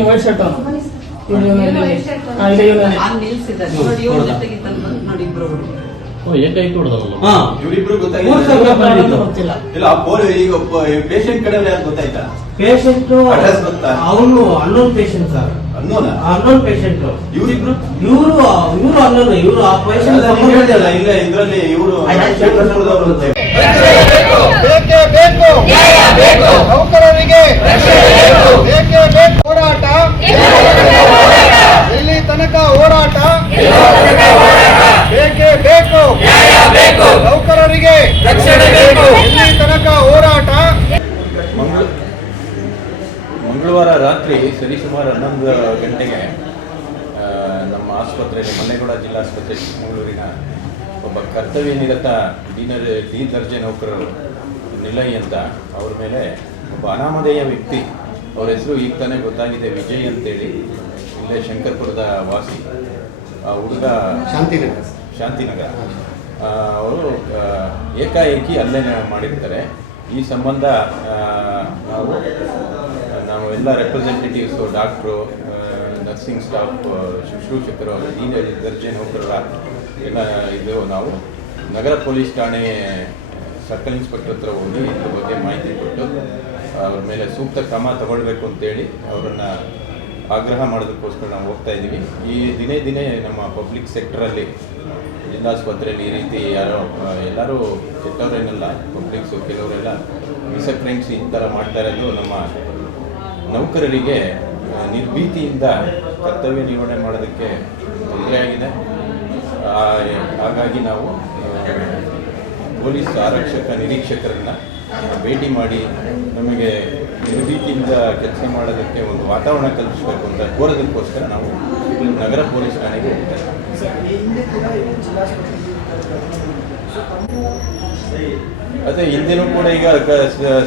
ಇವನು white shirt ಇವರಿಬ್ರು ಗೊತ್ತಾಗಿಲ್ಲ. ಈಗ ಪೇಷಂಟ್ ಕಡೆ ಯಾರು ಗೊತ್ತಾಯ್ತಾ? ಪೇಷಂಟ್ ಅಡ್ರೆಸ್ ಗೊತ್ತಾ? ಅವನು unknown patient sir, unknown patient. ಇವರು ಅನ್ನೋದು ಇವರು ಆ ಪೇಷಂಟ್ ಇಲ್ಲ ಇದರಲ್ಲಿ ಇವರು ನೌಕರರಿಗೆ ಬೇಕೇ ಬೇಕು ಹೋರಾಟ, ಇಲ್ಲಿ ತನಕ ಹೋರಾಟ, ಬೇಕೇ ಬೇಕು ನೌಕರರಿಗೆ ಇಲ್ಲಿ ತನಕ ಹೋರಾಟ. ಮಂಗಳವಾರ ರಾತ್ರಿ ಸರಿಸುಮಾರು 11 ಗಂಟೆಗೆ ನಮ್ಮ ಆಸ್ಪತ್ರೆಯಲ್ಲಿ ಮಲ್ಲೇಗೌಡ ಜಿಲ್ಲಾಸ್ಪತ್ರೆ ಚಿಕ್ಕಮಗಳೂರಿನ ಒಬ್ಬ ಕರ್ತವ್ಯ ನಿರತ ಡಿ ದರ್ಜೆ ನೌಕರರು ನಿಲಯ್ ಅಂತ ಅವ್ರ ಮೇಲೆ ಒಬ್ಬ ಅನಾಮಧೇಯ ವ್ಯಕ್ತಿ, ಅವ್ರ ಹೆಸರು ಈಗ ತಾನೇ ಗೊತ್ತಾಗಿದೆ, ವಿಜಯ್ ಅಂತೇಳಿ, ಇಲ್ಲೇ ಶಂಕರ್ಪುರದ ವಾಸಿ. ಆ ಹುಡುಗ ಶಾಂತಿನಗರ ಅವರು ಏಕಾಏಕಿ ಹಲ್ಲೆ ಮಾಡಿರ್ತಾರೆ. ಈ ಸಂಬಂಧ ನಾವು ಎಲ್ಲ ರೆಪ್ರೆಸೆಂಟೇಟಿವ್ಸು, ಡಾಕ್ಟ್ರು, ನರ್ಸಿಂಗ್ ಸ್ಟಾಫ್, ಶುಶ್ರೂಷಕರು, ದರ್ಜೆ ನೌಕರರ ಎಲ್ಲ ನಾವು ನಗರ ಪೊಲೀಸ್ ಠಾಣೆ ಸರ್ಕಲ್ ಇನ್ಸ್ಪೆಕ್ಟರ್ ಹತ್ರ ಹೋಗಿ ಇದ್ರ ಬಗ್ಗೆ ಮಾಹಿತಿ ಕೊಟ್ಟು ಅವ್ರ ಮೇಲೆ ಸೂಕ್ತ ಕ್ರಮ ತಗೊಳ್ಬೇಕು ಅಂತೇಳಿ ಅವರನ್ನು ಆಗ್ರಹ ಮಾಡೋದಕ್ಕೋಸ್ಕರ ನಾವು ಹೋಗ್ತಾ ಇದ್ದೀವಿ. ಈ ದಿನೇ ನಮ್ಮ ಪಬ್ಲಿಕ್ ಸೆಕ್ಟರಲ್ಲಿ ಜಿಲ್ಲಾಸ್ಪತ್ರೆಯಲ್ಲಿ ಈ ರೀತಿ ಎಲ್ಲರೂ ಕೆಟ್ಟವರೇನಲ್ಲ, ಪಬ್ಲಿಕ್ಸು ಕೆಲವರೆಲ್ಲ ಮಿಸ್ಅಪ್ರೆಂಟ್ಸ್ ಈ ಥರ ಮಾಡ್ತಾ ಇರೋದು ನಮ್ಮ ನೌಕರರಿಗೆ ನಿರ್ಭೀತಿಯಿಂದ ಕರ್ತವ್ಯ ನಿರ್ವಹಣೆ ಮಾಡೋದಕ್ಕೆ ತೊಂದರೆ ಆಗಿದೆ. ಹಾಗಾಗಿ ನಾವು ಪೊಲೀಸ್ ಆರಕ್ಷಕ ನಿರೀಕ್ಷಕರನ್ನು ಭೇಟಿ ಮಾಡಿ ನಮಗೆ ನಿರ್ಭೀತಿಯಿಂದ ಕೆಲಸ ಮಾಡೋದಕ್ಕೆ ಒಂದು ವಾತಾವರಣ ಕಲ್ಪಿಸಬೇಕು ಅಂತ ಕೋರೋದಕ್ಕೋಸ್ಕರ ನಾವು ನಗರ ಪೊಲೀಸ್ ಠಾಣೆಗೆ ಹೋಗ್ತೇವೆ. ಅದೇ ಹಿಂದೆನೂ ಕೂಡ ಈಗ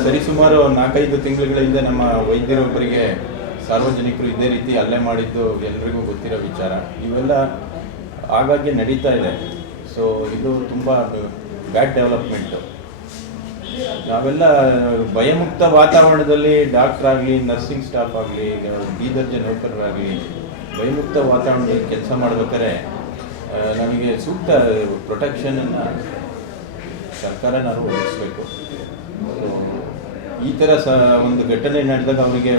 ಸರಿಸುಮಾರು 4-5 ತಿಂಗಳ ಹಿಂದೆ ನಮ್ಮ ವೈದ್ಯರೊಬ್ಬರಿಗೆ ಸಾರ್ವಜನಿಕರು ಇದೇ ರೀತಿ ಹಲ್ಲೆ ಮಾಡಿದ್ದು ಎಲ್ರಿಗೂ ಗೊತ್ತಿರೋ ವಿಚಾರ. ಇವೆಲ್ಲ ಆಗಾಗ್ಗೆ ನಡೀತಾ ಇದೆ. ಸೊ ಇದು ತುಂಬ ಬ್ಯಾಡ್ ಡೆವಲಪ್ಮೆಂಟು. ನಾವೆಲ್ಲ ಭಯಮುಕ್ತ ವಾತಾವರಣದಲ್ಲಿ ಡಾಕ್ಟರ್ ಆಗಲಿ, ನರ್ಸಿಂಗ್ ಸ್ಟಾಫ್ ಆಗಲಿ, ಡಿ ದರ್ಜೆ ನೌಕರರಾಗಲಿ ಭಯಮುಕ್ತ ವಾತಾವರಣದಲ್ಲಿ ಕೆಲಸ ಮಾಡ್ಬೇಕಾದ್ರೆ ನಮಗೆ ಸೂಕ್ತ ಪ್ರೊಟೆಕ್ಷನನ್ನು ಸರ್ಕಾರ ನಾವು ಒದಗಿಸಬೇಕು. ಈ ಥರ ಒಂದು ಘಟನೆ ನಡೆದಾಗ ಅವರಿಗೆ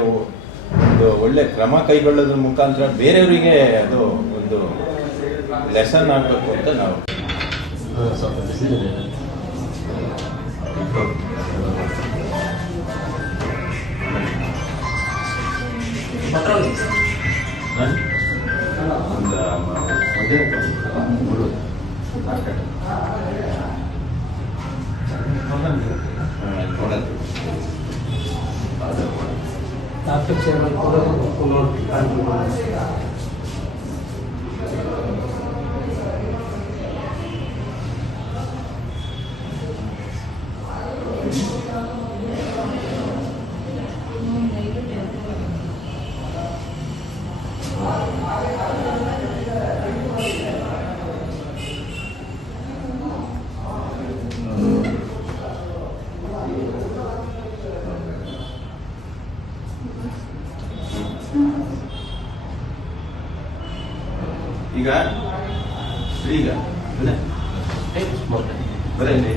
ಒಂದು ಒಳ್ಳೆ ಕ್ರಮ ಕೈಗೊಳ್ಳೋದ್ರ ಮುಖಾಂತರ ಬೇರೆಯವರಿಗೆ ಅದು ಒಂದು ಲೆಸನ್ ಆಗಬೇಕು ಅಂತ ನಾವು ಈಗ ಬರಲಿ